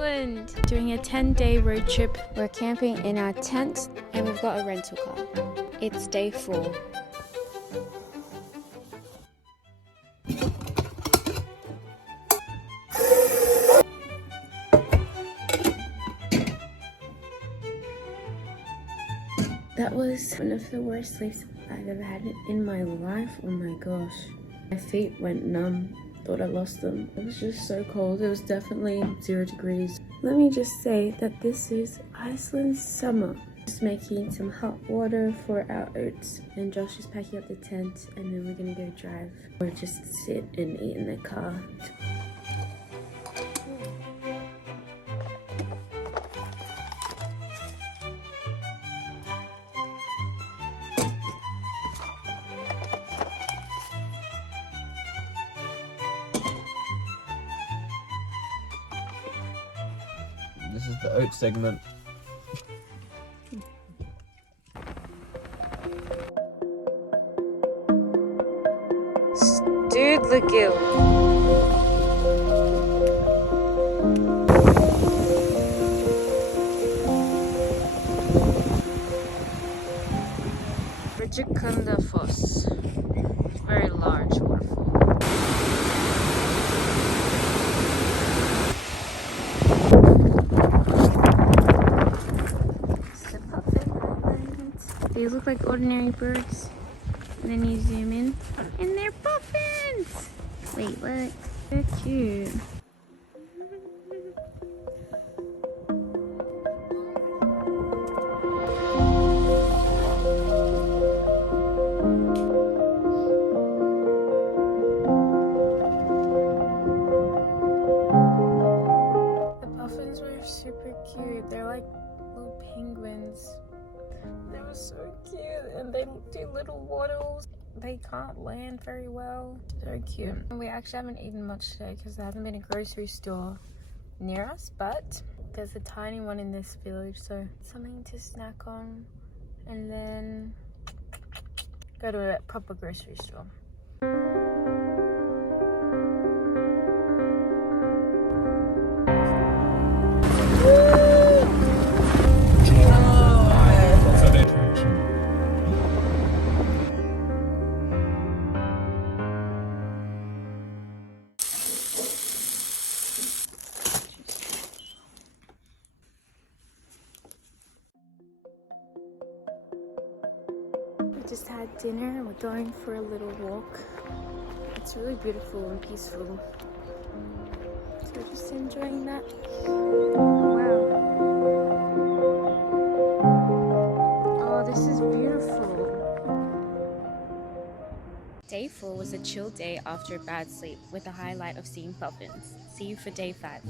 Iceland, doing a 10-day road trip. We're camping in our tent and we've got a rental car. It's day 4. That was one of the worst sleeps I've ever had in my life. Oh my gosh. My feet went numb. Thought I lost them. It was just so cold. It was definitely 0 degrees. Let me just say that this is Iceland's summer. Just making some hot water for our oats. And Josh is packing up the tent and then we're gonna go drive. Or just sit and eat in the car. This is the oat segment. Dude, look you. Foss. Very large waterfall. They look like ordinary birds. And then you zoom in, and they're puffins! Wait, what? They're cute. The puffins were super cute. They're like little penguins. They were so cute, and they do little waddles. They can't land very well. So cute. We actually haven't eaten much today because there hasn't been a grocery store near us, but there's a tiny one in this village, so something to snack on and then go to a proper grocery store. We just had dinner and we're going for a little walk. It's really beautiful and peaceful. So we're just enjoying that. Wow. Oh, this is beautiful. Day 4 was a chill day after a bad sleep with a highlight of seeing puffins. See you for day 5.